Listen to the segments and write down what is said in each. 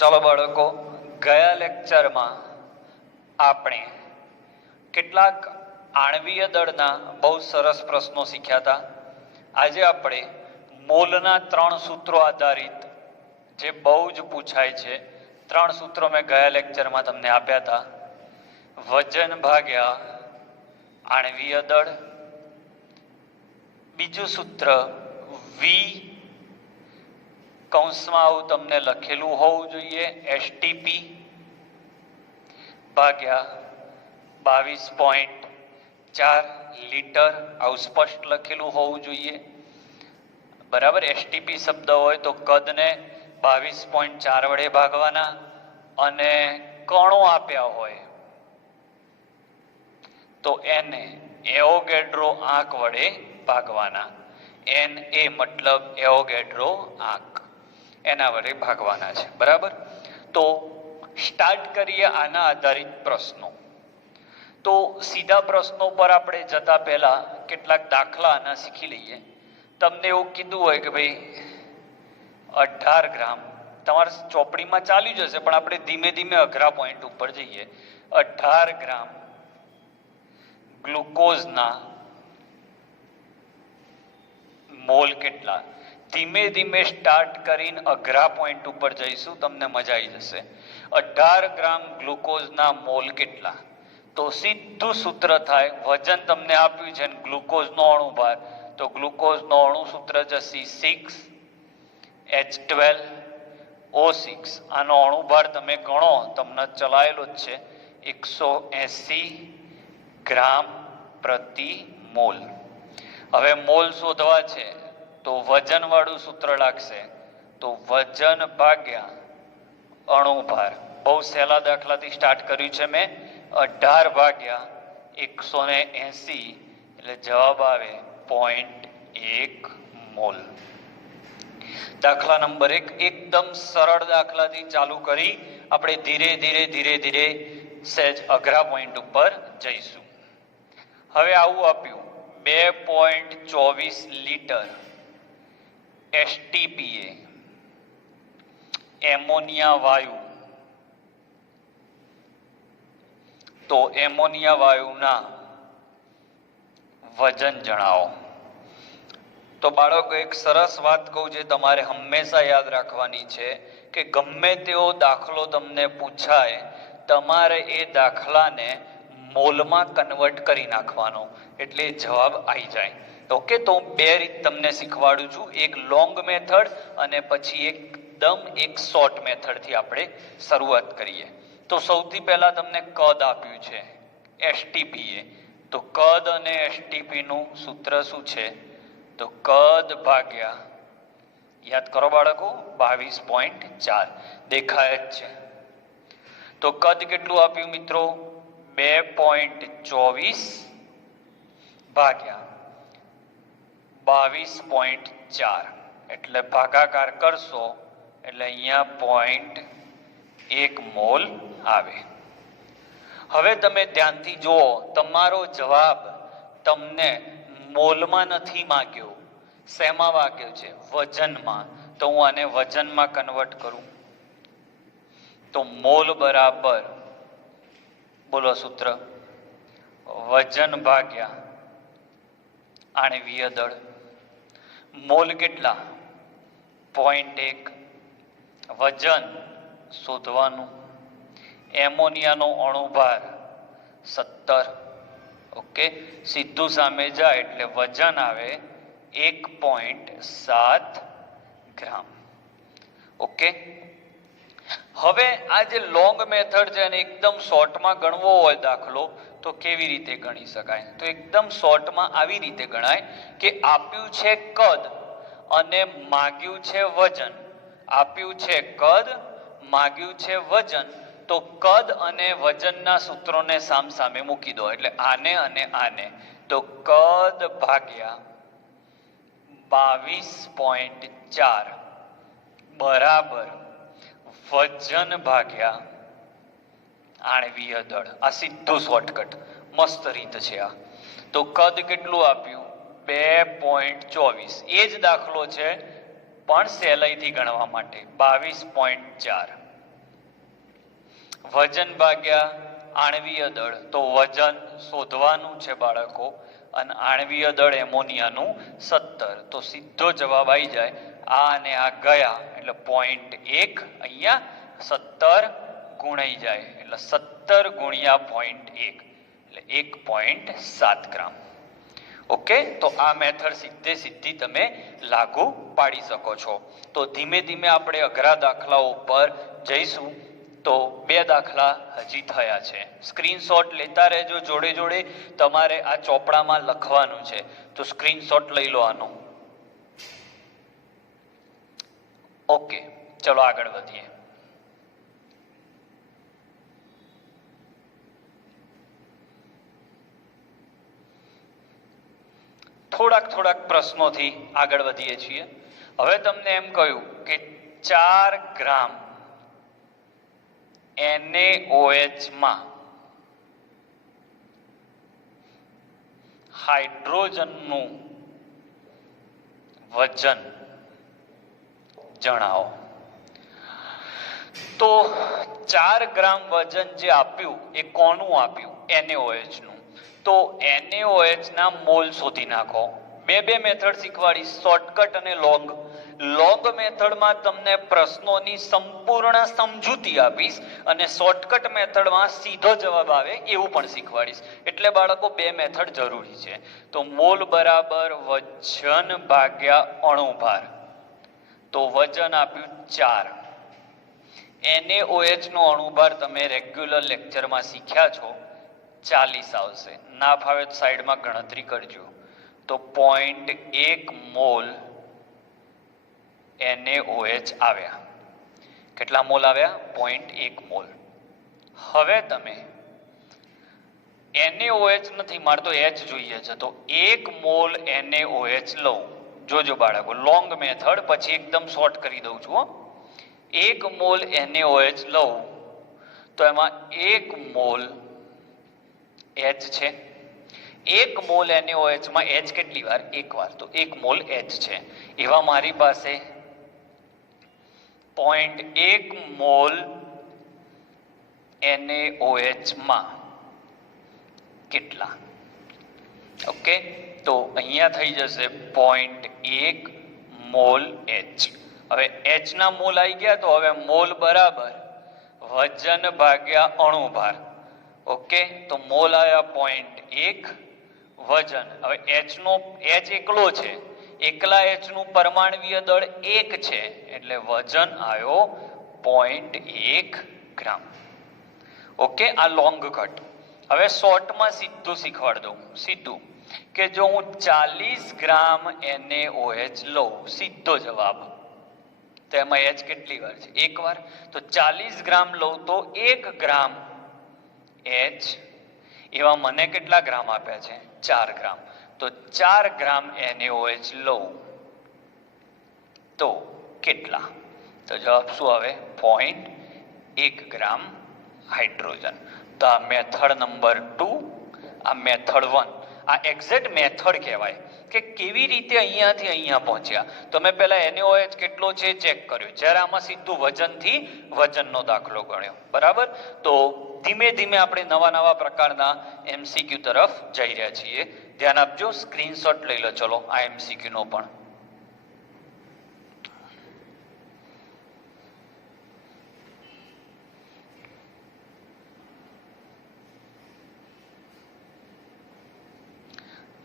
ચાલો બાળકો, ગયા લેક્ચરમાં આપણે કેટલાક આણ્વીય દળના બહુ સરસ પ્રશ્નો શીખ્યા હતા. આજે આપણે મોલના 3 સૂત્રો આધારિત જે બહુ જ પૂછાય છે 3 સૂત્રો મેં ગયા લેક્ચરમાં તમને આપ્યા હતા. વજન ભાગ્યા આણ્વીય દળ, બીજું સૂત્ર વી કૌંસમાં આવું તમને લખેલું હોવું જોઈએ એસટીપી ભાગ્યા 22.4 લીટર, આવું સ્પષ્ટ લખેલું હોવું જોઈએ. બરાબર. એસટીપી શબ્દ હોય તો કદને 22.4 વડે ભાગવાના અને કણો આપ્યા હોય તો એને એવોગેડ્રો આંક વડે ભાગવાના. એન એ મતલબ એવોગેડ્રો આંક, એના વડે ભાગવાના છે. બરાબર. તો સ્ટાર્ટ કરીએ આના આધારિત પ્રશ્નો. તો સીધા પ્રશ્નો પર આપણે જતા પહેલા કેટલાક દાખલા આના શીખી લઈએ. તમને એવું કીધું હોય કે ભાઈ 18 ગ્રામ, તમારે ચોપડીમાં ચાલ્યું જશે પણ આપણે ધીમે ધીમે અઘરા પોઈન્ટ ઉપર જઈએ. 18 ગ્રામ ગ્લુકોઝના મોલ કેટલા? ધીમે ધીમે સ્ટાર્ટ કરીને અઘરા પોઈન્ટ ઉપર જઈશું, તમને મજા આવી જશે. 18 ગ્રામ ગ્લુકોઝના મોલ કેટલા? તો સીધું સૂત્ર થાય, વજન તમને આપ્યું છે ગ્લુકોઝનો અણુભાર, તો ગ્લુકોઝનો અણુ સૂત્ર જશે 6H12O6. આનો અણુભાર તમે ગણો, તમને ચલાયેલો જ છે 180 ગ્રામ પ્રતિ મોલ. હવે મોલ શોધવા છે તો વજન વાળું સૂત્ર લાગશે, તો વજન ભાગ્યા અણુભાર. બહુ સહેલા દાખલાથી સ્ટાર્ટ કર્યું છે મેં. 18 ભાગ્યા 180 એટલે જવાબ આવે 0.1 મોલ. દાખલા નંબર 1 એકદમ સરળ દાખલાથી ચાલુ કરી આપણે ધીરે ધીરે ધીરે ધીરે સહેજ અઘરા પોઈન્ટ ઉપર જઈશું. હવે આવું આપ્યું 2.24 લીટર એસટીપીએ એમોનિયા વાયુ, તો એમોનિયા વાયુના વજન જણાવો. તો બાળકો એક સરસ વાત કહું છે, તમારે હંમેશા યાદ રાખવાની છે કે ગમે તેવો દાખલો તમને પૂછાય, તમારે એ દાખલાને મોલમાં કન્વર્ટ કરી નાખવાનો એટલે જવાબ આવી જાય. ઓકે. તો હું 2 રીત તમને શીખવાડું છું, એક લોંગ મેથડ અને પછી એકદમ એક શોર્ટ મેથડથી આપણે શરૂઆત કરીએ. તો સૌથી પહેલા તમને કદ આપ્યું છે એસટીપીએ, તો કદ અને એસટીપી નું સૂત્ર શું છે? તો કદ ભાગ્યા, યાદ કરો બાળકો, 22.4 દેખાય જ છે. તો કદ કેટલું આપ્યું મિત્રો? 2.24 ભાગ્યા 22.4 એટલે ભાગાકાર કરશો એટલે અહીંયા 0.1 મોલ આવે. હવે તમે ધ્યાનથી જુઓ, તમારો જવાબ તમને મોલમાં નથી માંગ્યો, શેમાં માંગ્યો છે? વજનમાં. તો હું આને વજનમાં કન્વર્ટ કરું તો મોલ બરાબર, બોલો સૂત્ર, વજન ભાગ્યા આણ્વીય દળ. મોલ કેટલા? 0.1. વજન શોધવાનું. એમોનિયાનો અણુભાર 17. ઓકે. સીધું સામે જાય એટલે વજન આવે 1.7 ગ્રામ. ઓકે. હવે આ જે લોંગ મેથડ છે અને એકદમ શોર્ટમાં ગણવો હોય દાખલો તો કેવી રીતે ગણી શકાય? તો એકદમ શોર્ટમાં આવી રીતે ગણાય કે આપ્યું છે કદ અને માગ્યું છે વજન. આપ્યું છે કદ, માગ્યું છે વજન, તો કદ અને વજનના સૂત્રોને સામસામે મૂકી દો એટલે આને અને આને. તો કદ ભાગ્યા 22.4 બરાબર વજન ભાગ્યા આણ્વીય દળ. આ સીધું શોર્ટકટ, મસ્ત રીત છે આ. તો કદ કેટલું આપ્યું? 2.24. એ જ દાખલો છે પણ સહેલાઈથી ગણવા માટે 22.4. વજન ભાગ્યા આણ્વીય દળ, તો વજન શોધવાનું છે બાળકો, અને આણ્વીય દળ એમોનિયાનું 17, તો સીધો જવાબ આવી જાય આ અને આ ગયા એટલે 0.1, અહીંયા 17 ગુણાઈ જાય એટલે 17 ગુણ્યા 0.1 એટલે 1.7 ગ્રામ. ઓકે, તો આ મેથડ સીધી તમે લાગુ પાડી શકો છો. તો ધીમે ધીમે આપણે અઘરા દાખલાઓ ઉપર જઈશું. તો 2 દાખલા હજી થયા છે. સ્ક્રીનશોટ લેતા રહેજો, જોડે જોડે તમારે આ ચોપડામાં લખવાનું છે, તો સ્ક્રીનશોટ લઈ લો આનો. ઓકે, ચલો આગળ વધીએ. થોડાક પ્રશ્નોથી આગળ વધીએ છીએ. હવે તમને એમ કહ્યું કે 4 ગ્રામ NaOH માં હાઇડ્રોજનનું વજન જણાવો. તો 4 ગ્રામ વજન જે આપ્યું એ કોનું આપ્યું? NaOH નું. તો NaOH ના મોલ શોધી નાખો. બે મેથડ શીખવાડીશ, શોર્ટકટ અને લોંગ. લોંગ મેથડમાં તમને પ્રશ્નોની સંપૂર્ણ સમજૂતી આપીશ અને શોર્ટકટ મેથડમાં સીધો જવાબ આવે એવું પણ શીખવાડીશ. એટલે બાળકો 2 મેથડ જરૂરી છે. તો મોલ બરાબર વજન ભાગ્યા અણુભાર. તો વજન આપ્યું 4. NaOH નો અણુભાર તમે રેગ્યુલર લેક્ચરમાં શીખ્યા છો, 40 આવશે. ના ફાવે તો સાઈડમાં ગણતરી કરજો. તો 0.1 મોલ NaOH આવ્યા. કેટલા મોલ આવ્યા? 0.1 મોલ. હવે તમે NaOH નથી, મારે તો H જોઈએ છે, તો 1 મોલ NaOH લઉં. જોજો બાળકો, લોંગ મેથડ પછી એકદમ શોર્ટ કરી દઉં છું. 1 મોલ NaOH લઉં તો એમાં 1 મોલ H છે. 1 મોલ NaOH માં H કેટલી વાર? 1 વાર, તો 1 મોલ H છે. એવા મારી પાસે 0.1 મોલ NaOH માં કેટલા? ઓકે, તો અહીંયા થઈ જશે 0.1 મોલ H. હવે H ના મોલ આવી ગયા, તો હવે મોલ બરાબર વજન ભાગ્યા અણુભાર. ઓકે, તો મોલ આવ્યા 0.1, વજન. હવે H એકલો છે, એકલા H નું પરમાણવીય દળ 1 છે, એટલે વજન આવ્યો 0.1 ગ્રામ. ઓકે, આ લોંગ કટ. હવે શોર્ટમાં સીધું શીખવાડ દઉં, સીધું, કે જો હું 40 ગ્રામ NaOH લઉં, સીધો જવાબ, તો એમાં H કેટલી વાર છે? 1 વાર. તો 40 ગ્રામ લઉં તો 1 ગ્રામ H. એવા મને કેટલા ગ્રામ આપ્યા છે? 4 ગ્રામ. તો 4 ગ્રામ NaOH લઉં તો કેટલા? તો જવાબ શું આવે? 0.1 ગ્રામ હાઇડ્રોજન. તો આ મેથડ નંબર 2, આ મેથડ 1. આ એક્ઝેક્ટ મેથડ કહેવાય કે કેવી રીતે અહીંયાથી અહીંયા પહોંચ્યા. તમે પહેલા NaOH કેટલો છે ચેક કર્યો, જ્યારે આમાં સીધું વજનથી વજનનો દાખલો ગણ્યો. બરાબર? તો ધીમે ધીમે આપણે નવા પ્રકારના MCQ તરફ જઈ રહ્યા છીએ. ધ્યાન આપજો, સ્ક્રીનશોટ લઈ લો. ચલો આ MCQ નો પણ.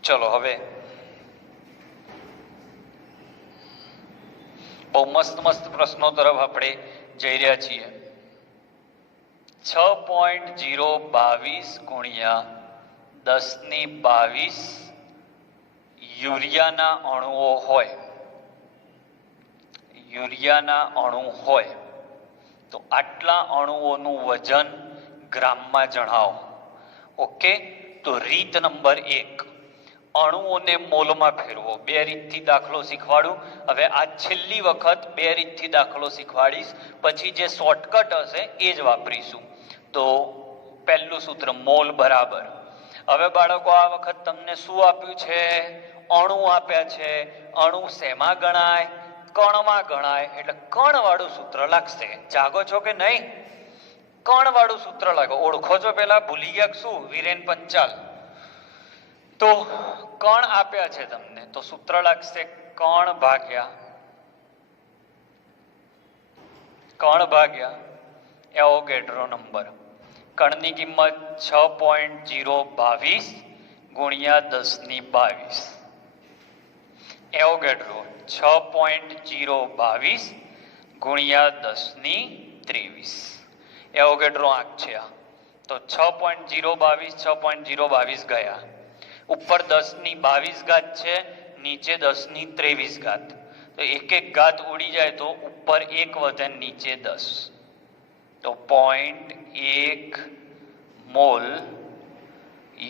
ચલો હવે બહુ મસ્ત પ્રશ્નો તરફ આપણે જઈ રહ્યા છીએ. 6.022 ગુણ્યા 1022 યુરિયાના અણુઓ હોય, તો આટલા અણુઓનું વજન ગ્રામમાં જણાવો. ઓકે, તો રીત નંબર 1, અણુઓને મોલમાં ફેરવો. 2 રીતથી દાખલો શીખવાડું. હવે આ છેલ્લી વખત 2 રીતથી દાખલો શીખવાડીશ, પછી જે શોર્ટકટ હશે એ જ વાપરીશું. તો પહેલું સૂત્ર મોલ બરાબર. હવે બાળકો આ વખત તમને શું આપ્યું છે? અણુ આપ્યા છે. અણુ શેમાં ગણાય? કણમાં ગણાય. એટલે કણ વાળું સૂત્ર લાગશે. જાગો છો કે નહીં? કણ વાળું સૂત્ર લાગો. ઓળખો છો? પેલા ભૂલી ગયા શું? વિરેન પંચાલ. તો કણ આપ્યા છે તમને, તો સૂત્ર લાગશે કણ ભાગ્યા એવોગેડ્રો નંબર. કણની કિંમત 6.022 ગુણ્યા 1022. એવોગેડ્રો 6.022 ગુણ્યા 1023. એવોગેડ્રો આંક છે આ. તો 6.022 ગયા. ઉપર 1022 ઘાત છે, નીચે 1023 ઘાત. તો એક એક ઘાત ઉડી જાય તો ઉપર 1 વધે, નીચે 10. તો 0.1 મોલ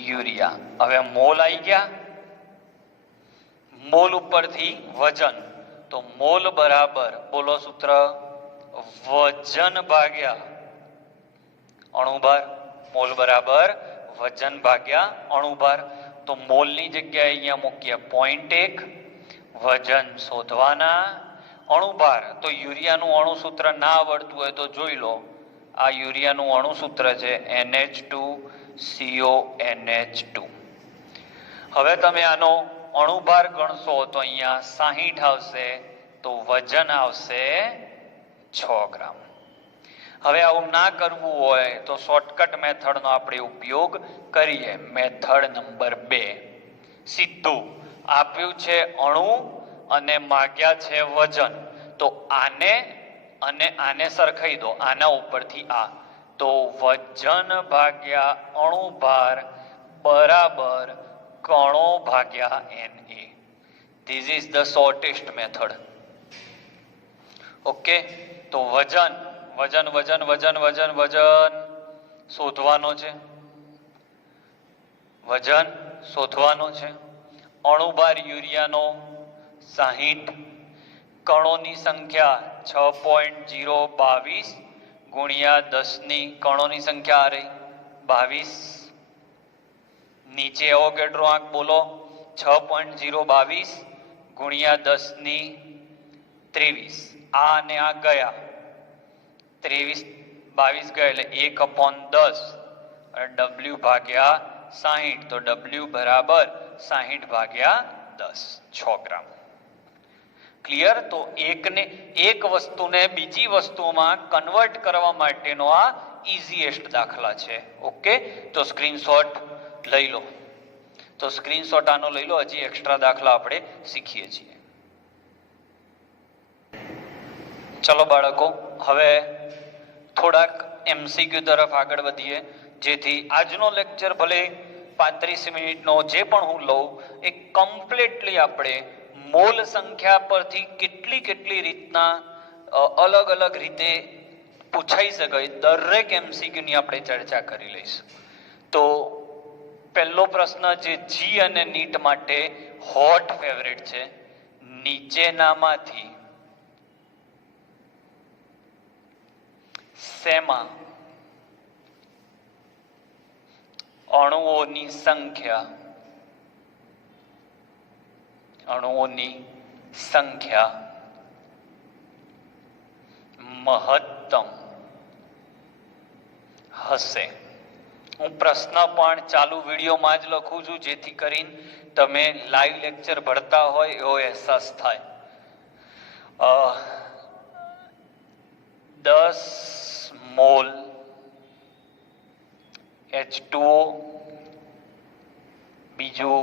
યુરિયા. હવે મોલ આવી ગયા. મોલ ઉપરથી વજન, તો મોલ બરાબર બોલો સૂત્ર વજન ભાગ્યા અણુભાર. મોલ બરાબર વજન ભાગ્યા અણુભાર. તો મોલની જગ્યાએ અહીંયા મૂકીએ 0.1. વજન શોધવાના. અણુભાર તો યુરિયાનું અણુસૂત્ર ના આવડતું હોય તો જોઈ લો. આ યુરિયાનું અણુસૂત્ર છે NH2CONH2. હવે તમે આનો અણુભાર ગણશો તો અહીંયા 60 આવશે, તો વજન આવશે 6 ગ્રામ. હવે આવું ના કરવું હોય તો શોર્ટકટ મેથડનો આપણે ઉપયોગ કરીએ. Method number 2. સીધું આપ્યું છે અણુ અને માગ્યા છે વજન, તો આને અને આને સરખાઈ દો, આના ઉપરથી આ. તો વજન ભાગ્યા અણુભાર બરાબર કણો ભાગ્યા Na. This is the shortest method. Okay. તો વજન વજન વજન વજન વજન વજન શોધવાનો છે. વજન શોધવાનો છે. અણુભાર યુરિયાનો 60. કણોની સંખ્યા 6.022 ગુણ્યા 10 કણોની સંખ્યા આ રહી 22. નીચે એવોગેડ્રો આંક બોલો 6.022 ગુણ્યા 1023. આ અને આ ગયા 23 22 ગયા એટલે 1/10 અને W ભાગ્યા 60. તો W બરાબર 60 ભાગ્યા 10, 6 ગ્રામ. ક્લિયર? તો એક વસ્તુને બીજી વસ્તુમાં કન્વર્ટ કરવા માટેનો આ ઇઝીએસ્ટ દાખલા છે. ઓકે. તો સ્ક્રીનશોટ લઈ લો. તો સ્ક્રીનશોટ આનો લઈ લો. હજી એક્સ્ટ્રા દાખલા આપણે શીખીએ છીએ. ચલો બાળકો, હવે થોડાક MCQ તરફ આગળ વધીએ, જેથી આજનો લેક્ચર ભલે 35 મિનિટનો જે પણ હું લઉં એ કમ્પ્લીટલી આપણે મોલ સંખ્યા પરથી કેટલી રીતના અલગ અલગ રીતે પૂછાઈ શકાય દરેક MCQ ની આપણે ચર્ચા કરી લઈશું. તો પહેલો પ્રશ્ન જે જી અને નીટ માટે હોટ ફેવરેટ છે, નીચેનામાંથી શેમાં અણુઓની સંખ્યા મહત્તમ હશે? હું પ્રશ્ન પણ ચાલુ વિડીયોમાં જ લખું છું, જેથી કરીને તમે લાઈવ લેક્ચર ભરતા હોય એવો અહેસાસ થાય. 10 મોલ H2O, બીજું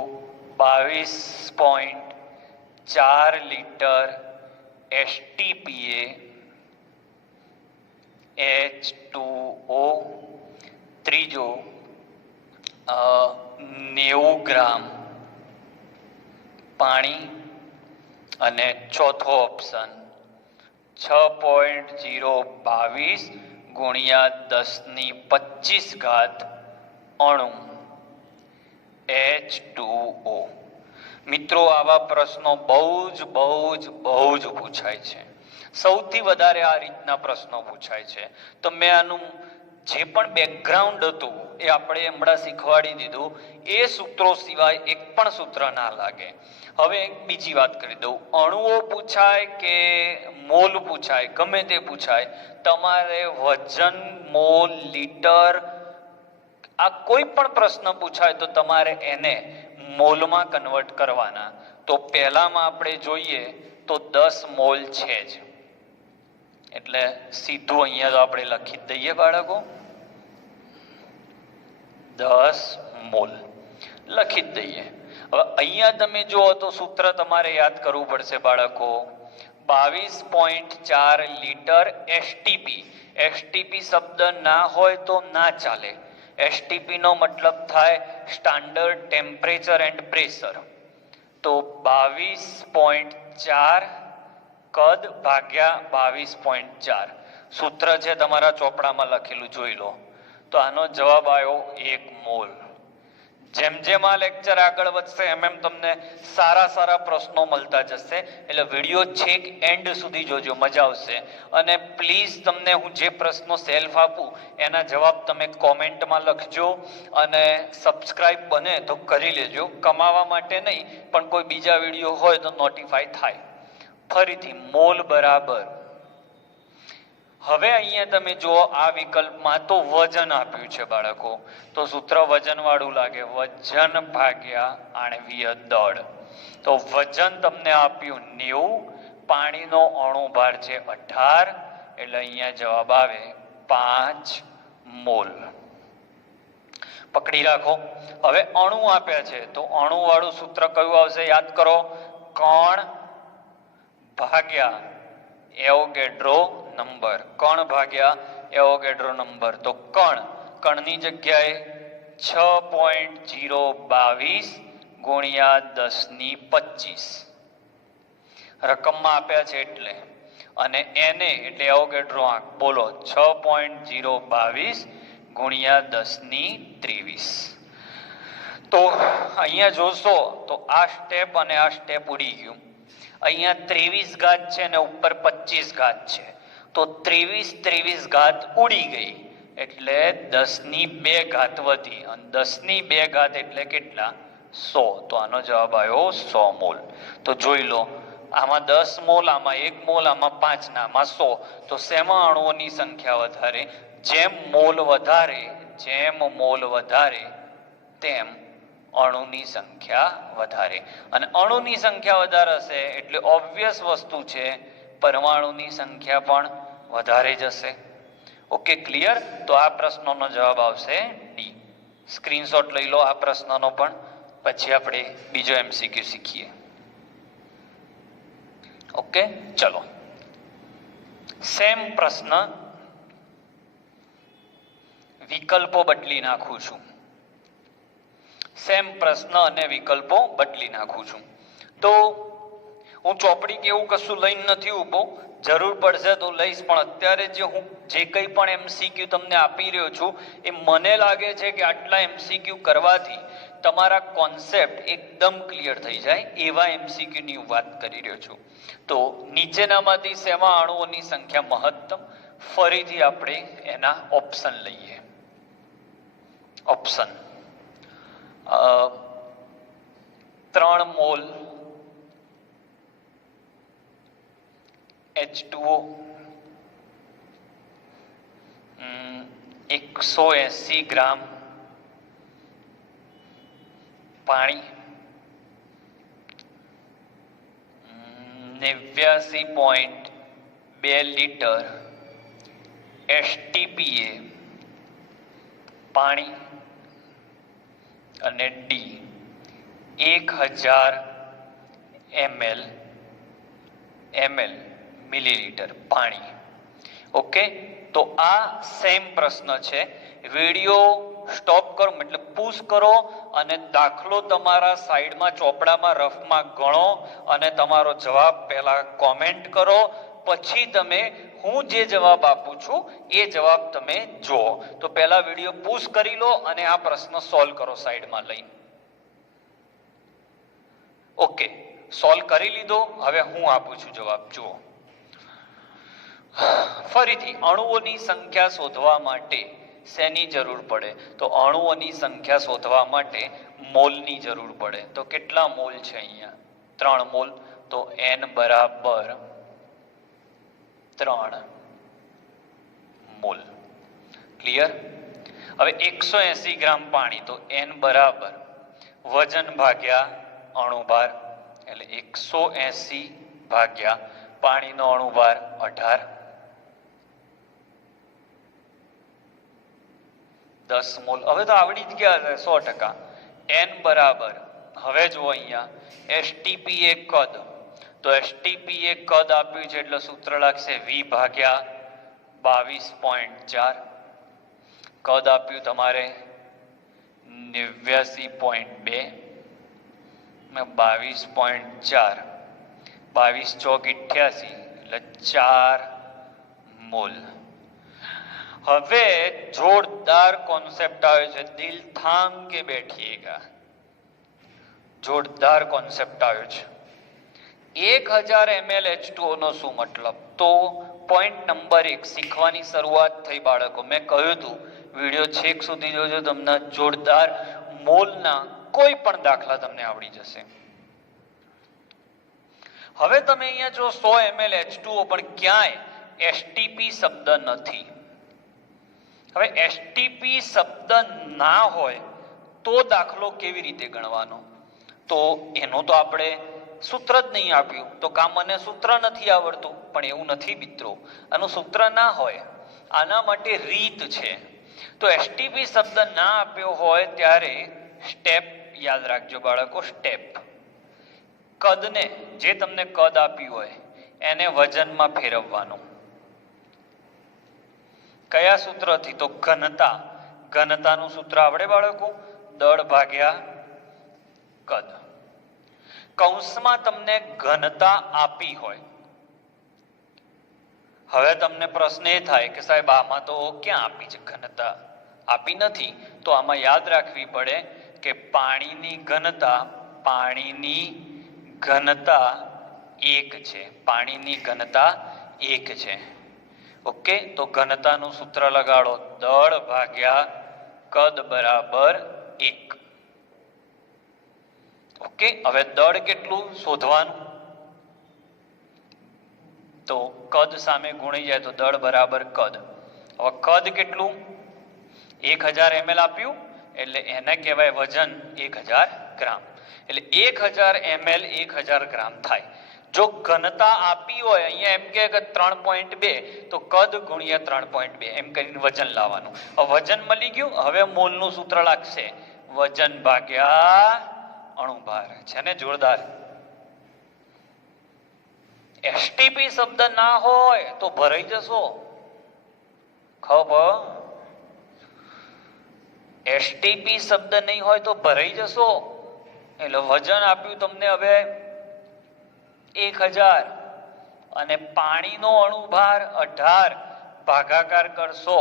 22.4 લીટર STPA H2O, ત્રીજો 90 ગ્રામ પાણી, અને ચોથો ઓપ્શન 6.022 ગુણ્યા 1025 અણુ H2O. મિત્રો, આવા પ્રશ્નો બહુ જ પૂછાય છે. સૌથી વધારે આ રીતના પ્રશ્નો પૂછાય છે. તો મેં આનું જે પણ બેકગ્રાઉન્ડ હતું એ આપણે હમણાં શીખવાડી દીધું. એ સૂત્રો સિવાય એક પણ સૂત્ર ના લાગે. હવે એક બીજી વાત કરી દઉં. અણુઓ પૂછાય કે મોલ પૂછાય, ગમે તે પૂછાય, તમારે વજન, મોલ, લીટર, આ કોઈ પણ પ્રશ્ન પૂછાય તો તમારે એને મોલમાં કન્વર્ટ કરવાના. તો પહેલામાં આપણે જોઈએ તો 10 મોલ છે જ, એટલે સીધું અહીંયા તો આપણે લખી જ દઈએ બાળકો, 10 મોલ લખી જ દઈએ. હવે અહીંયા તમે જુઓ તો સૂત્ર તમારે યાદ કરવું પડશે બાળકો. 22.4 લીટર એસટીપી. એસટીપી શબ્દ ના હોય તો ના ચાલે. એસટીપી નો મતલબ થાય સ્ટાન્ડર્ડ ટેમ્પરેચર એન્ડ પ્રેશર. તો 22.4 કદ ભાગ્યા 22.4 સૂત્ર છે તમારા ચોપડામાં લખેલું, જોઈ લો. તો આનો જવાબ આવ્યો 1 મોલ. જેમ જેમ આ લેક્ચર આગળ વધશે એમ એમ તમને સારા પ્રશ્નો મળતા જશે, એટલે વિડીયો છેક એન્ડ સુધી જોજો, મજા આવશે. અને પ્લીઝ તમને હું જે પ્રશ્નો સેલ્ફ આપું એના જવાબ તમે કોમેન્ટમાં લખજો, અને સબસ્ક્રાઇબ બને તો કરી લેજો. કમાવા માટે નહીં, પણ કોઈ બીજા વિડીયો હોય તો નોટિફાય થાય. ફરીથી મોલ બરાબર, હવે અહીંયા તમે જુઓ આ વિકલ્પમાં તો વજન આપ્યું છે બાળકો, તો સૂત્ર વજન વાળું લાગે, વજન ભાગ્યા આણ્વીય દળ. તો વજન તમને આપ્યું 90, પાણીનો અણુ ભાર છે 18, એટલે અહીંયા જવાબ આવે 5 મોલ. પકડી રાખો. હવે અણુ આપ્યા છે તો અણુ વાળું સૂત્ર કયું આવશે યાદ કરો, કણ ભાગ્યા એવોગેડ્રો નંબર. કણ ભાગ્યા એવોગેડ્રો નંબર. તો કણની જગ્યાએ 6.022 ગુણ્યા 10⁻25 રકમમાં આપ્યા છે એટલે, અને એને એટલે એવોગેડ્રો આંક બોલો 6.022 ગુણ્યા 10⁻23. તો અહીંયા જોશો તો આ સ્ટેપ અને આ સ્ટેપ ઉડી ગયું. અહીંયા 23 ઘાત છે ને ઉપર 25 ઘાત છે, તો 23 ઘાત ઉડી ગઈ, એટલે 10⁻2 ઘાત વધી, અને 10⁻2 ઘાત એટલે કેટલા? 100. તો આનો જવાબ આવ્યો 100 મોલ. તો જોઈ લો, આમાં 10 મોલ, આમાં 1 મોલ, આમાં 5 ને આમાં 100. તો શેમાં અણુઓની સંખ્યા વધારે? જેમ મોલ વધારે તેમ અણુની સંખ્યા વધારે, અને અણુની સંખ્યા વધારે હશે એટલે ઓબ્વિયસ વસ્તુ છે પરમાણુની સંખ્યા પણ વધારે જશે. Okay, clear? તો આ પ્રશ્નનો જવાબ આવશે ડી. સ્ક્રીનશોટ લઈ લો આ પ્રશ્નનો પણ, પછી આપણે બીજો એમસીક્યુ શીખીએ. ઓકે, ચલો. સેમ પ્રશ્ન, વિકલ્પો બદલી નાખું છું. સેમ પ્રશ્ન અને વિકલ્પો બદલી નાખું છું. તો હું ચોપડી કે એવું કશું લઈને નથી ઊભો, જરૂર પડશે તો લઈશ, પણ અત્યારે હું જે કંઈ પણ એમસીક્યુ તમને આપી રહ્યો છું એ મને લાગે છે કે આટલા એમસીક્યુ કરવાથી તમારા કોન્સેપ્ટ એકદમ ક્લિયર થઈ જાય એવા એમસીક્યુની હું વાત કરી રહ્યો છું. તો નીચેનામાંથી શેમાં અણુઓની સંખ્યા મહત્તમ? ફરીથી આપણે એના ઓપ્શન લઈએ. ઓપ્શન 3 મોલ H2O, 180 ગ્રામ પાણી, 89.2 લીટર STPA પાણી, અને ડી 1000 ml મિલીલીટર પાણી. ઓકે, તો આ સેમ પ્રશ્ન છે. વિડીયો સ્ટોપ કરો, મતલબ પુશ કરો, અને દાખલો તમારા સાઈડમાં ચોપડામાં રફમાં ગણો, અને તમારો જવાબ પહેલા કોમેન્ટ કરો, પછી તમે હું જે જવાબ આપું છું એ જવાબ તમે જુઓ. તો પહેલા વિડીયો પુશ કરી લો અને આ પ્રશ્ન સોલ્વ કરો સાઈડમાં લઈને. ઓકે, સોલ્વ કરી લીધો. હવે હું આપું છું જવાબ, જુઓ. ફરીથી અણુઓની સંખ્યા શોધવા માટે શેની જરૂર પડે? તો અણુઓની સંખ્યા શોધવા માટે મોલની જરૂર પડે. તો કેટલા મોલ છે અહીંયા? 3 મોલ. તો n બરાબર 3 મોલ. ક્લિયર? હવે 180 ગ્રામ પાણી, તો n બરાબર વજન ભાગ્યા અણુભાર, એટલે 180 ભાગ્યા પાણીનો અણુભાર 18, 10 મોલ. હવે તો આવડી જ ગયા 100%. n બરાબર, હવે જુઓ અહીંયા એસટીપી એ કદ, તો એસટીપી એ કદ આપ્યું છે એટલે સૂત્ર લાગશે v ભાગ્યા 22.4. કદ આપ્યું તમારે 89.2, 22.4, 22 ચોક 88 એટલે 4 મોલ. હવે જોરદાર કોન્સેપ્ટ આવ્યો છે, દિલ થામ કે બેઠિએગા. જોરદાર કોન્સેપ્ટ આવ્યો છે. 1000 ml H2O નો શું મતલબ? તો પોઈન્ટ નંબર 1 શીખવાની શરૂઆત થઈ બાળકો. મેં કહ્યું હતું વિડીયો છેક સુધી જોજો, તમને જોરદાર મોલના કોઈ પણ દાખલા તમને આવડી જશે. હવે તમે અહીંયા જો 100 ml H2O પણ ક્યાંય એસટીપી શબ્દ નથી. હવે એસટીપી શબ્દ ના હોય તો દાખલો કેવી રીતે ગણવાનો? તો એનું તો આપણે સૂત્ર જ નહીં આપ્યું. તો કામ મને સૂત્ર નથી આવડતું, પણ એવું નથી મિત્રો, આનું સૂત્ર ના હોય. આના માટે રીત છે. તો એસટીપી શબ્દ ના આપ્યો હોય ત્યારે સ્ટેપ યાદ રાખજો બાળકો. સ્ટેપ, કદને, જે તમને કદ આપ્યું હોય એને વજનમાં ફેરવવાનું. કયા સૂત્રથી? તો ઘનતા. ઘનતાનું સૂત્ર આવડે બાળકો? દળ ભાગ્યા કદ. કૌંસમાં તમને ઘનતા આપી હોય. હવે તમને પ્રશ્ન એ થાય કે સાહેબ આમાં તો ક્યાં આપી છે ઘનતા? આપી નથી. તો આમાં યાદ રાખવી પડે કે પાણીની ઘનતા 1 છે. પાણીની ઘનતા 1 છે. ઓકે, તો ઘનતાનું સૂત્ર લગાડો, દળ ભાગ્યા કદ બરાબર 1. ઓકે, હવે દળ કેટલું શોધવાનું? તો કદ સામે ગુણી જાય તો દળ બરાબર કદ. હવે કદ કેટલું? 1000 ml આપ્યું એટલે એને કહેવાય વજન 1000 ગ્રામ. એટલે 1000 ml 1000 ગ્રામ થાય. જો ઘનતા આપી હોય અહીંયા એમ કે 3.2, તો કદ ગુણ્યા 3.2 એમ કરીને વજન લાવવાનું. હવે વજન મળી ગયું. હવે મોલનું સૂત્ર લાગશે વજન ભાગ્યા અણુભાર. છે ને જોરદાર? એસટીપી શબ્દ ના હોય તો ભરાઈ જશો. ખબર? એસટીપી શબ્દ નહીં હોય તો ભરાઈ જશો. એટલે વજન આપ્યું તમને હવે 1000 અને પાણીનો અણુભાર 18, ભાગાકાર કરશો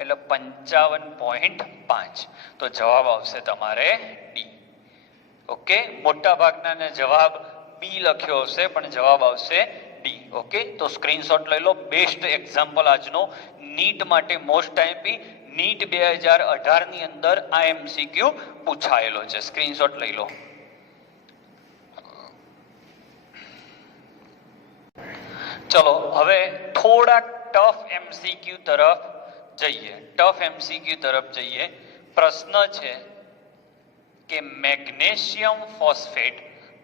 એટલે 55.5. તો જવાબ આવશે તમારે ડી. ઓકે, મોટા ભાગનાને જવાબ બી લખ્યો હશે પણ જવાબ આવશે ડી. ઓકે, તો સ્ક્રીનશોટ લઈ લો. બેસ્ટ એક્ઝામ્પલ આજનો નીટ માટે મોસ્ટ આઈએમપી નીટ 2018 ની અંદર આ એમસીક્યુ પૂછાયેલો છે. સ્ક્રીનશોટ લઈ લો. ચલો હવે થોડા ટફ એમસીક્યુ તરફ જઈએ. પ્રશ્ન છે કે મેગ્નેશિયમ ફોસ્ફેટ.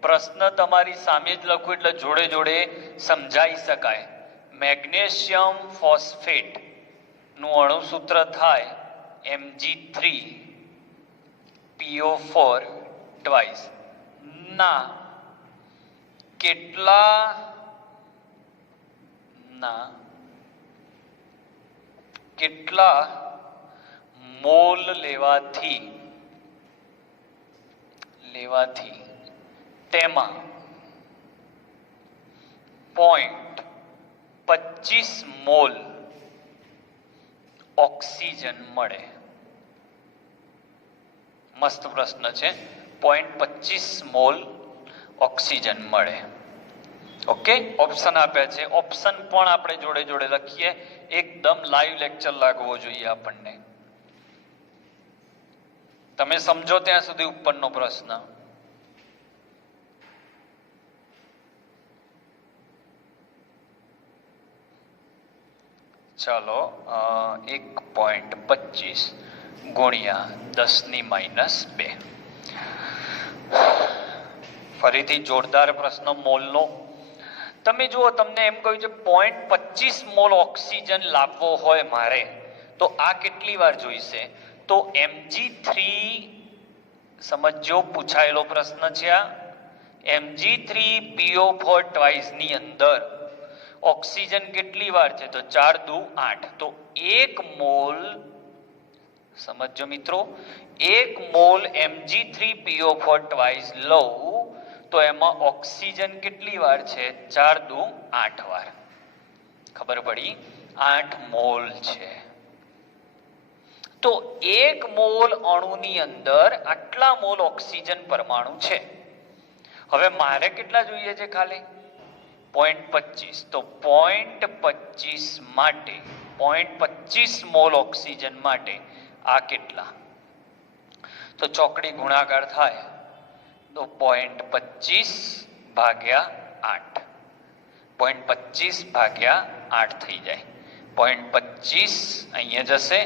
પ્રશ્ન તમારી સામે જ લખું એટલે જોડે જોડે સમજાઈ શકાય. મેગ્નેશિયમ ફોસ્ફેટ નું અણુસૂત્ર થાય Mg3PO4 ટ્વાઇસ. ના કેટલા મોલ લેવાથી તેમાં 0.25 મોલ ઓક્સિજન મળે? મસ્ત પ્રશ્ન છે. 0.25 મોલ ઓક્સિજન મળે. ઓકે, ઓપ્શન આપ્યા છે. ઓપ્શન પણ આપણે જોડે જોડે લખીએ. એકદમ લાઈવ લેક્ચર લાગવો જોઈએ આપણને. તમે સમજો ત્યાં સુધી ઉપરનો પ્રશ્ન. ચાલો 1.25 ગુણ્યા 10⁻². ફરીથી જોરદાર પ્રશ્ન મોલનો. તમે જુઓ, તમને એમ કહ્યું છે 0.25 મોલ ઓક્સિજન લાવવો હોય મારે, તો આ કેટલી વાર જોઈશે? તો Mg3, સમજો પૂછાયેલો પ્રશ્ન છે આ. Mg3PO4 ટ્વાઇસ ની અંદર ઓક્સિજન કેટલી વાર છે? તો 4 દુ 8. તો 1 મોલ, સમજો મિત્રો, 1 મોલ Mg3PO4 ટ્વાઇસ લઉં તો એમાં ઓક્સિજન કેટલી વાર છે? 4 દુ 8 વાર. ખબર પડી? 8 મોલ છે. તો 1 મોલ અણુની અંદર આટલા મોલ ઓક્સિજન પરમાણુ છે. હવે મારે કેટલા જોઈએ છે? ખાલી 0.25. તો 0.25 માટે, 0.25 મોલ ઓક્સિજન માટે આ કેટલા? તો ચોકડી ગુણાકાર થાય તો 0.25 ભાગ્યા 8, 0.25 ભાગ્યા 8 થઈ જાય. 0.25 અહીંયા જશે.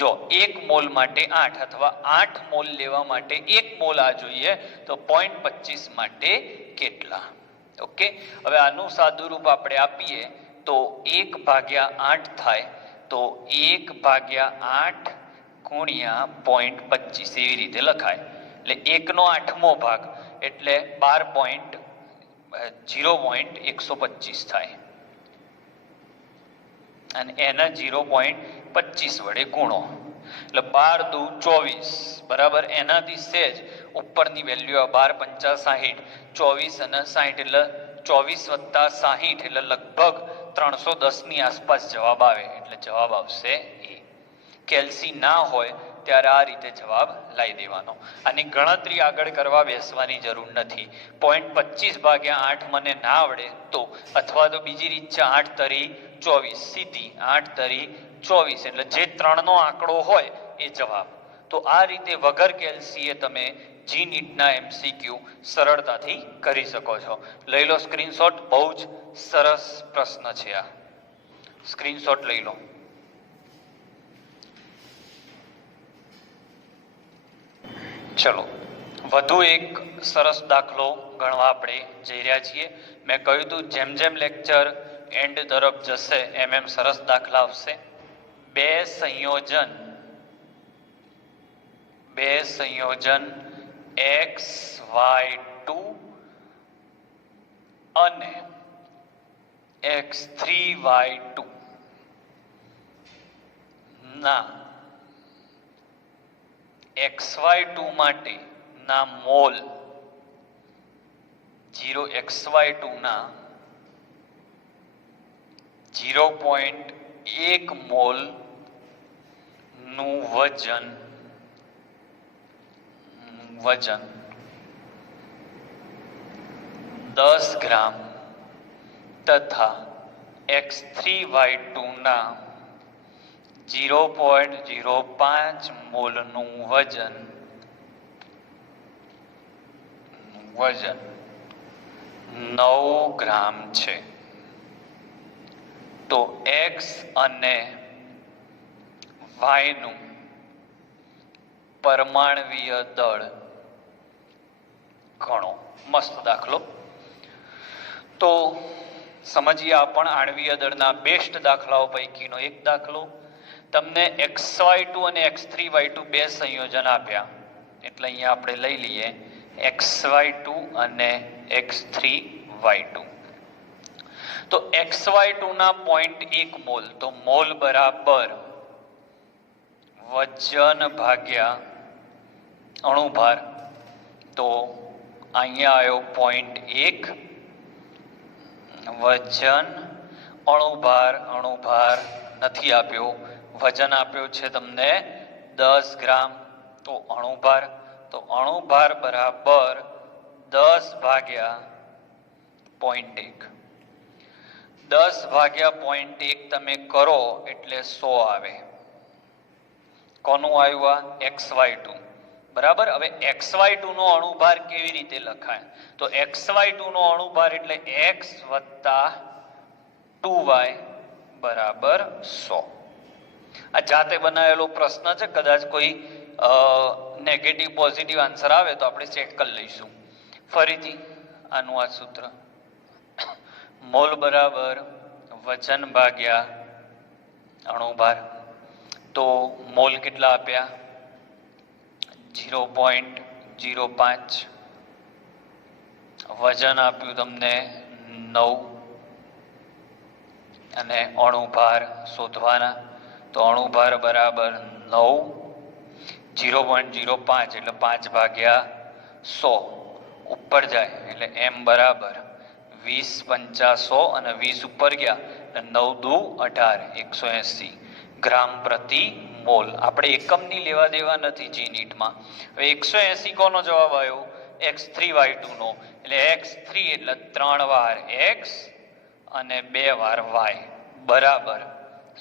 જો 1 મોલ માટે 8 અથવા 8 મોલ લેવા માટે 1 મોલ આ જોઈએ, તો 0.25 માટે કેટલા? ઓકે, હવે આનું સાદુરૂપ આપણે આપીએ તો 1/8 થાય. તો 1/8 ગુણ્યા 0.25 એવી રીતે લખાય. એટલે 1/8 ભાગ એટલે 0.125 થાય, અને એના 0.25 વડે ગુણો એટલે 12 દુ 24 બરાબર. એનાથી સહેજ ઉપરની વેલ્યુ 12 × 5 = 60, 24 અને 60 એટલે 24 + 60 એટલે લગભગ 310 ની આસપાસ જવાબ આવે. એટલે જવાબ આવશે એ. કેલ્સી ના હોય ત્યારે આ રીતે જવાબ લાવી દેવાનો. આની ગણતરી આગળ કરવા બેસવાની જરૂર નથી. 0.25 ભાગ્યા 8 મને ના આવડે તો, અથવા તો બીજી રીત છે 8 તરી 24, સીધી 8 તરી 24 એટલે જે 3 નો આંકડો હોય એ જવાબ. તો આ રીતે વગર કેલ્સીએ તમે જી નીટના MCQ સરળતાથી કરી શકો છો. લઈ લો સ્ક્રીનશોટ. બહુ જ સરસ પ્રશ્ન છે આ. સ્ક્રીનશોટ લઈ લો. ચલો વધુ એક સરસ દાખલો ગણવા આપણે જઈ રહ્યા છીએ. મેં કહ્યું હતું જેમ જેમ લેક્ચર એન્ડ તરફ જશે એમ એમ સરસ દાખલા આવશે. બે સંયોજન XY2 અને X3Y2 ના XY2 માટે ના મોલ 0XY2 ના 0.1 મોલ નું વજન 10 ગ્રામ તથા X3Y2 ના 0.05 મોલનું વજન 9 ગ્રામ છે. તો X અને Y નું પરમાણવીય દળ ગણો. મસ્ત દાખલો. તો સમજીએ આ પણ આણવીય દળના બેસ્ટ દાખલાઓ પૈકીનો એક દાખલો. તમને XY2 અને X3Y2 બે સંયોજન આપ્યા, એટલે અહીંયા આપણે લઈ લઈએ XY2 અને X3Y2. તો XY2 ના 0.1 મોલ, તો મોલ બરાબર વજન ભાગ્યા અણુભાર. તો અહીંયા આવ્યો 0.1 વજન અણુભાર નથી આપ્યો, વજન આપ્યો છે તમને 10 ગ્રામ. તો અણુભાર બરાબર 10 ભાગ્યા 0.1. 10 ભાગ્યા 0.1 તમે કરો એટલે 100 આવે. કોનું આવ્યું? આ XY2. બરાબર. હવે xy2 નો અણુભાર કેવી રીતે લખાય? તો xy2 નો અણુભાર એટલે x વત્તા 2y બરાબર 100. આ જાતે બનાવેલો પ્રશ્ન છે, કદાચ કોઈ નેગેટિવ પોઝિટિવ આન્સર આવે તો આપણે ચેક કરી લઈશું. ફરીથી આનું આ સૂત્ર, મોલ બરાબર વજન ભાગ્યા અણુભાર. તો મોલ કેટલા આપ્યા? 0.05. વજન આપ્યું તમને 9 અને અણુભાર શોધવાના. તો અણુભાર બરાબર 9, 0.05 એટલે 5 ભાગ્યા 100 ઉપર જાય એટલે m બરાબર 20 પંચા 100 અને 20 ઉપર ગયા એટલે 9 દુ 18, 180 ગ્રામ પ્રતિ મોલ. આપણે એકમની લેવા દેવા નથી G-નીટમાં. હવે 180 કોનો જવાબ આવ્યો? x3y2 નો. એટલે x3 એટલે 3 વાર x અને 2 વાર y બરાબર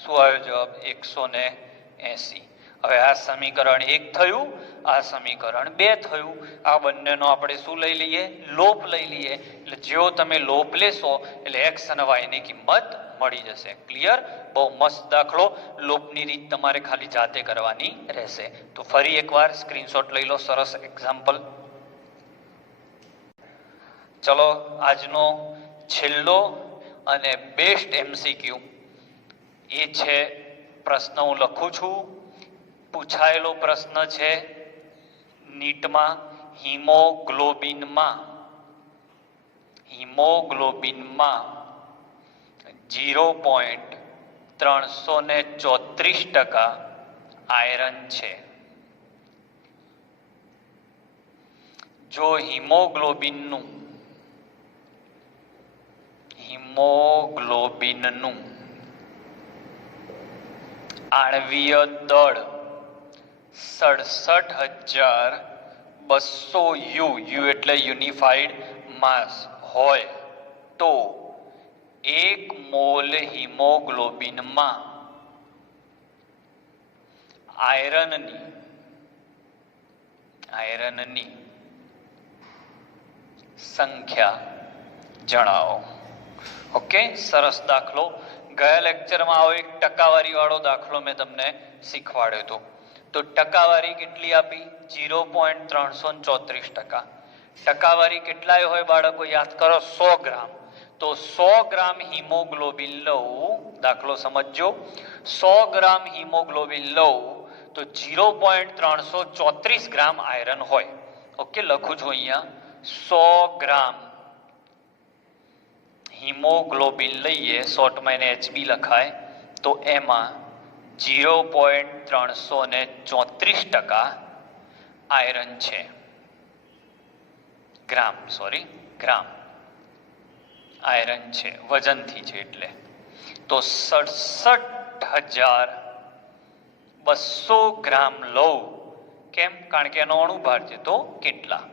શું આવ્યો જવાબ? 180. હવે આ સમીકરણ 1 થયું, આ સમીકરણ 2 થયું. આ બંનેનો આપણે શું લઈ લઈએ? લોપ લઈ લઈએ. એટલે જેવો તમે લોપ લેશો એટલે x અને y ની કિંમત મળી જશે. ક્લિયર? બહુ મસ્ત દાખલો. લોપની રીત તમારે ખાલી જાતે કરવાની રહેશે. તો ફરી એકવાર સ્ક્રીનશોટ લઈ લો. સરસ એક્ઝામ્પલ. ચલો, આજનો છેલ્લો અને બેસ્ટ MCQ એ છે, પ્રશ્ન હું લખું છું. પૂછાયેલો પ્રશ્ન છે નીટમાં. હિમોગ્લોબિનમાં 0.334% આયરન છે. જો હિમોગ્લોબિનનું આણ્વીય દળ 67,200 યુ એટલે યુનિફાઈડ માસ હોય તો 1 મોલ હિમોગ્લોબિનમાં આયરનની સંખ્યા જણાવો. ઓકે, સરસ દાખલો. ગયા લેક્ચરમાં આવો એક ટકાવારી વાળો દાખલો મેં તમને શીખવાડ્યો હતો. તો ટકાવારી કેટલી આપી? 0.334%. ટકાવારી કેટલાય હોય બાળકો? યાદ કરો, 100 ગ્રામ. તો 100 ગ્રામ હિમોગ્લોબિન લઉં, દાખલો સમજજો. 100 ગ્રામ હિમોગ્લોબિન લઉં તો 0.334 ગ્રામ આયરન હોય. ઓકે, લખું છું અહીંયા. 100 ગ્રામ હિમોગ્લોબિન લઈએ, શોર્ટમાં એને HB લખાય, તો એમાં 0.334% આયરન છે. ગ્રામ આયરન છે, વજનથી છે એટલે. તો 67,200 ગ્રામ લઉં. કેમ? કારણ કે એનો અણુભાર છે. તો કેટલા?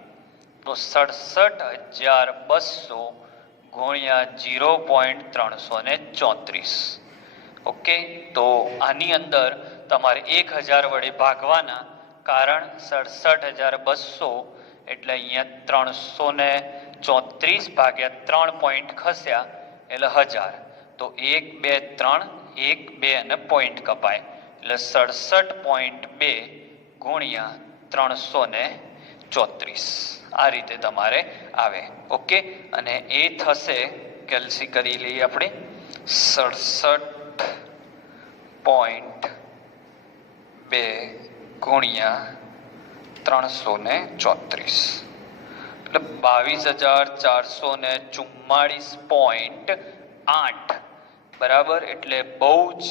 તો 67,200 ગુણ્યા 0.334. ઓકે, તો આની અંદર તમારે 1000 વડે ભાગવાના. કારણ 67,200 એટલે અહીંયા 334 ભાગ્યા 3 પોઈન્ટ ખસ્યા એટલે 1000. તો 1, 2, 3, 1, 2 અને પોઈન્ટ કપાય એટલે 67.2 ગુણ્યા 334. આ રીતે તમારે આવે. ઓકે, અને એ થશે, કેલ્સી કરી લઈએ આપણે, 67.2 ગુણ્યા 334 એટલે 22,444.8 બરાબર. એટલે બહુ જ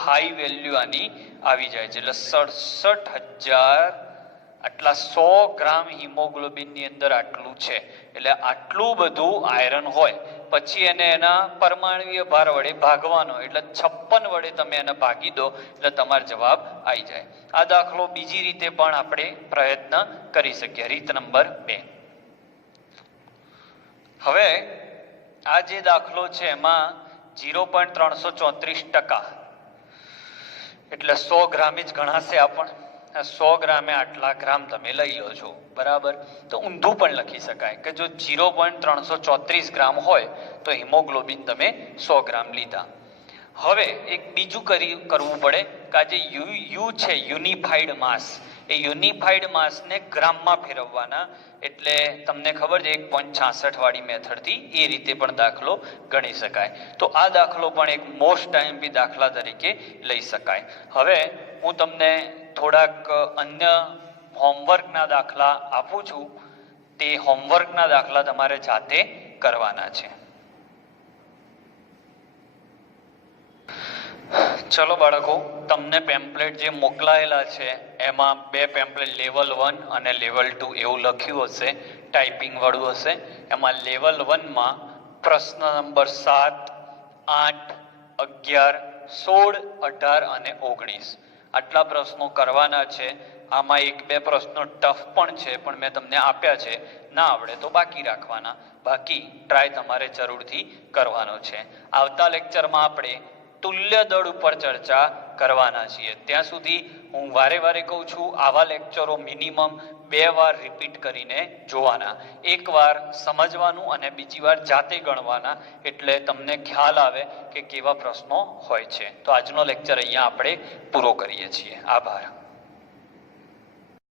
હાઈ વેલ્યુ આની આવી જાય છે. એટલે 67,000 આટલા 100 ગ્રામ હિમોગ્લોબિન ની અંદર આટલું છે. એટલે આટલું બધું આયરન હોય. પછી એને એના પરમાણુય ભાર વડે ભાગવાનો. એટલે 56 વડે તમે એને ભાગી દો એટલે તમારો જવાબ આવી જાય. આ દાખલો બીજી રીતે પણ આપણે પ્રયત્ન કરી શકીએ. રીત નંબર 2. હવે આ જે દાખલો છે એમાં 0.334% એટલે 100 ગ્રામ જ ગણાશે. આ પણ 100 ગ્રામે આટલા ગ્રામ તમે લઈ લો છો, બરાબર. તો ઊંધું પણ લખી શકાય કે જો 0.334 ગ્રામ હોય તો હિમોગ્લોબિન તમે 100 ગ્રામ લીધા. હવે એક બીજું કરવું પડે કે આ જે યુ છે યુનિફાઈડ માસ, એ યુનિફાઈડ માસને ગ્રામમાં ફેરવવાના. એટલે તમને ખબર છે 1.66 વાળી મેથડથી એ રીતે પણ દાખલો ગણી શકાય. તો આ દાખલો પણ એક મોસ્ટ આઈએમપી દાખલા તરીકે લઈ શકાય. હવે હું તમને થોડાક અન્ય હોમવર્કના દાખલા આપું છું. તે હોમવર્કના દાખલા તમારે જાતે કરવાના છે. ચલો બાળકો, તમને પેમ્પલેટ જે મોકલાયેલા છે એમાં 2 પેમ્પલેટ લેવલ 1 અને લેવલ 2 એવું લખ્યું હશે, ટાઈપિંગ વાળું હશે. એમાં લેવલ 1માં પ્રશ્ન નંબર 7, 8, 11, 16, 18 અને 19 આટલા પ્રશ્નો કરવાના છે. આમાં 1-2 પ્રશ્નો ટફ પણ છે, પણ મેં તમને આપ્યા છે. ના આવડે તો બાકી રાખવાના, બાકી ટ્રાય તમારે જરૂરથી કરવાનો છે. આવતા લેક્ચરમાં આપણે તુલ્ય દળ ઉપર ચર્ચા કરવાના છીએ. ત્યાં સુધી હું વારે વારે કહું છું, આવા લેક્ચરો મિનિમમ 2 વાર રિપીટ કરીને જોવાના. 1 વાર સમજવાનું અને બીજી વાર જાતે ગણવાના, એટલે તમને ખ્યાલ આવે કે કેવા પ્રશ્નો હોય છે. તો આજનો લેક્ચર અહીંયા આપણે પૂરો કરીએ છીએ. આભાર.